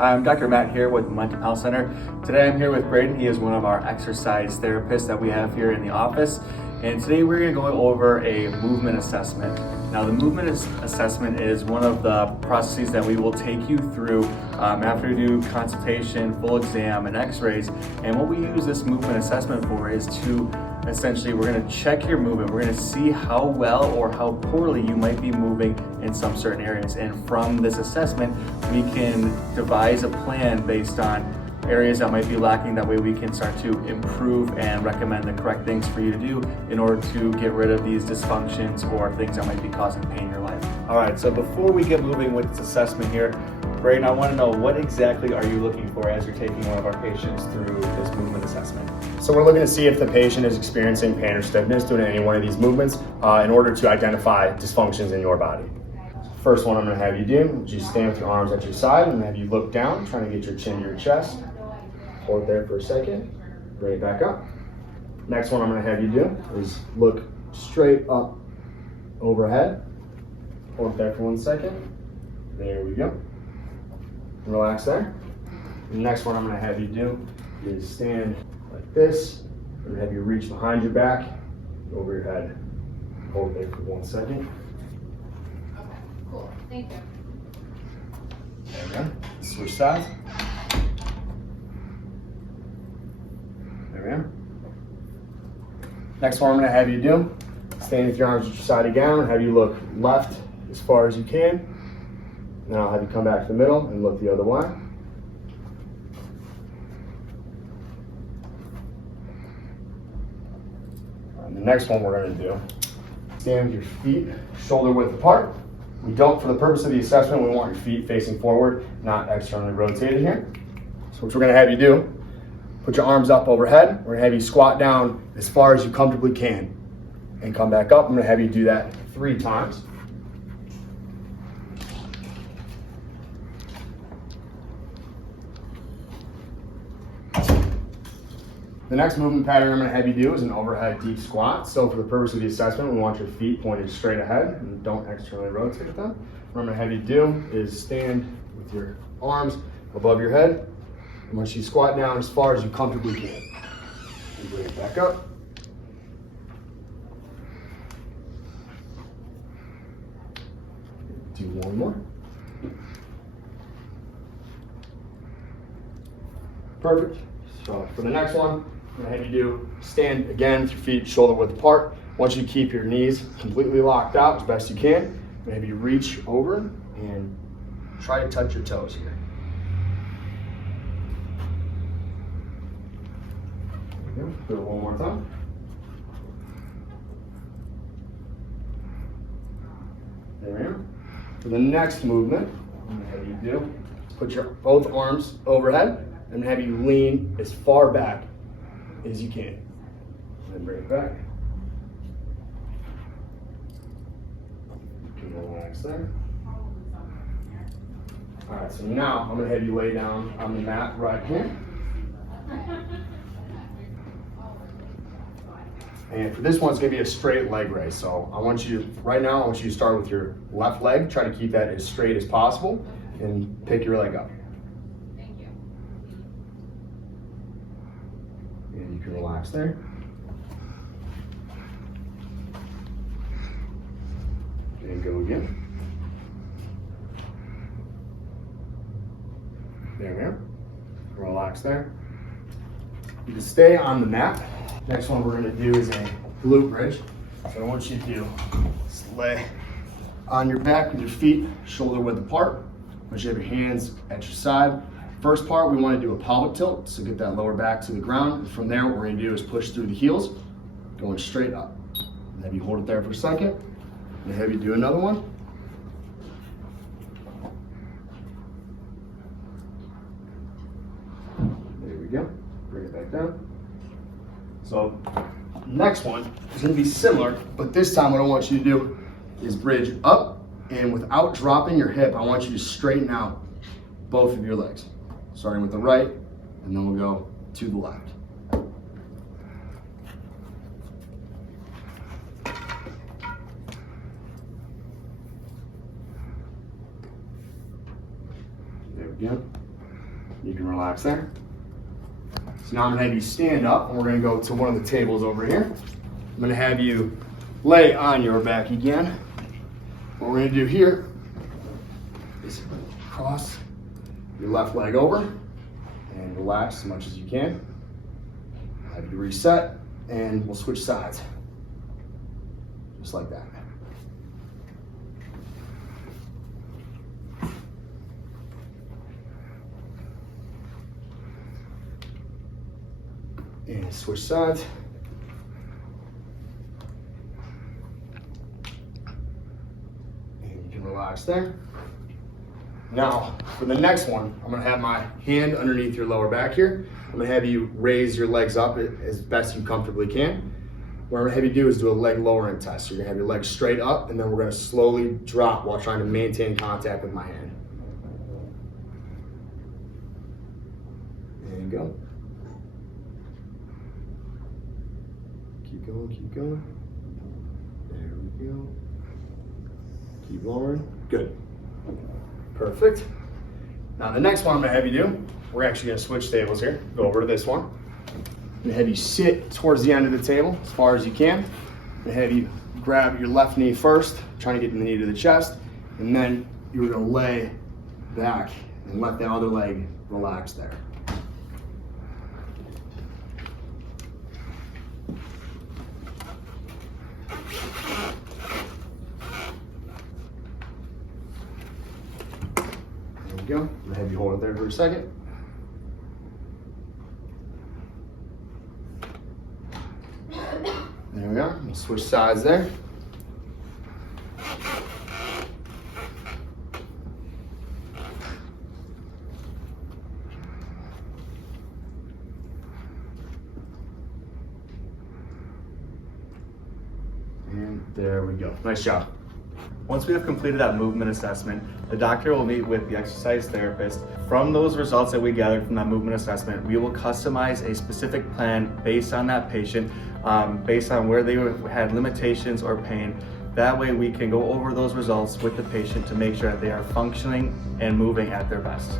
I'm Dr. Matt here with Momentum Health Center. Today I'm here with Braden. He is one of our exercise therapists that we have here in the office. And today we're going to go over a movement assessment. Now the movement assessment is one of the processes that we will take you through after we do consultation, full exam, and x-rays. And what we use this movement assessment for is to essentially, we're going to check your movement. We're going to see how well or how poorly you might be moving in some certain areas. And from this assessment, we can devise a plan based on areas that might be lacking. That way we can start to improve and recommend the correct things for you to do in order to get rid of these dysfunctions or things that might be causing pain in your life. All right, so before we get moving with this assessment here, Braden, I want to know, what exactly are you looking for as you're taking one of our patients through this movement assessment? So we're looking to see if the patient is experiencing pain or stiffness doing any one of these movements in order to identify dysfunctions in your body. First one I'm going to have you do is you stand with your arms at your side and have you look down, trying to get your chin to your chest. Hold it there for a second, bring it back up. Next one I'm going to have you do is look straight up overhead. Hold it there for 1 second. There we go. Relax there. The next one I'm going to have you do is stand like this. I'm going to have you reach behind your back, over your head. Hold it there for 1 second. Okay, cool. Thank you. There we go. Switch sides. There we go. Next one I'm going to have you do, stand with your arms at your side again. I'm going to have you look left as far as you can. Then I'll have you come back to the middle and look the other way. And the next one we're going to do, stand with your feet shoulder width apart. We don't, for the purpose of the assessment, we want your feet facing forward, not externally rotated here. So what we're going to have you do, put your arms up overhead. We're going to have you squat down as far as you comfortably can and come back up. I'm going to have you do that 3 times. The next movement pattern I'm going to have you do is an overhead deep squat. So for the purpose of the assessment, we want your feet pointed straight ahead and don't externally rotate them. What I'm going to have you do is stand with your arms above your head. And once you squat down as far as you comfortably can, and bring it back up. Do one more. Perfect. So for the next one, I'm going to have you do stand again with your feet shoulder width apart. Once you keep your knees completely locked out as best you can, maybe reach over and try to touch your toes here. There we go. Do it one more time. There we go. For the next movement, I'm going to have you do is put your both arms overhead and have you lean as far back as you can. And then bring it back. You can relax there. All right, so now I'm going to have you lay down on the mat right here. And for this one, it's going to be a straight leg raise. So I want you, right now, I want you to start with your left leg. Try to keep that as straight as possible and pick your leg up. And you can relax there. And go again. There we go. Relax there. You can stay on the mat. Next one we're going to do is a glute bridge. So I want you to just lay on your back with your feet shoulder width apart. I want you to have your hands at your side. First part, we want to do a pelvic tilt, so get that lower back to the ground. From there, what we're going to do is push through the heels, going straight up. And have you hold it there for a second, and have you do another one. There we go. Bring it back down. So, next one is going to be similar, but this time what I want you to do is bridge up, and without dropping your hip, I want you to straighten out both of your legs. Starting with the right, and then we'll go to the left. There we go. You can relax there. So now I'm gonna have you stand up and we're gonna go to one of the tables over here. I'm gonna have you lay on your back again. What we're gonna do here is cross your left leg over and relax as much as you can. Have you reset and we'll switch sides. Just like that. And switch sides. And you can relax there. Now, for the next one, I'm gonna have my hand underneath your lower back here. I'm gonna have you raise your legs up as best you comfortably can. What I'm gonna have you do is do a leg lowering test. You're gonna have your legs straight up and then we're gonna slowly drop while trying to maintain contact with my hand. And go. Keep going, keep going. There we go. Keep lowering. Good. Perfect. Now the next one I'm gonna have you do, we're actually gonna switch tables here. Go over to this one. I'm gonna have you sit towards the end of the table as far as you can. I'm gonna have you grab your left knee first, trying to get the knee to the chest, and then you're gonna lay back and let the other leg relax there. Go. I'm gonna have you hold it there for a second. There we are. We'll switch sides there. And there we go. Nice job. Once we have completed that movement assessment, the doctor will meet with the exercise therapist. From those results that we gathered from that movement assessment, we will customize a specific plan based on that patient, based on where they had limitations or pain. That way we can go over those results with the patient to make sure that they are functioning and moving at their best.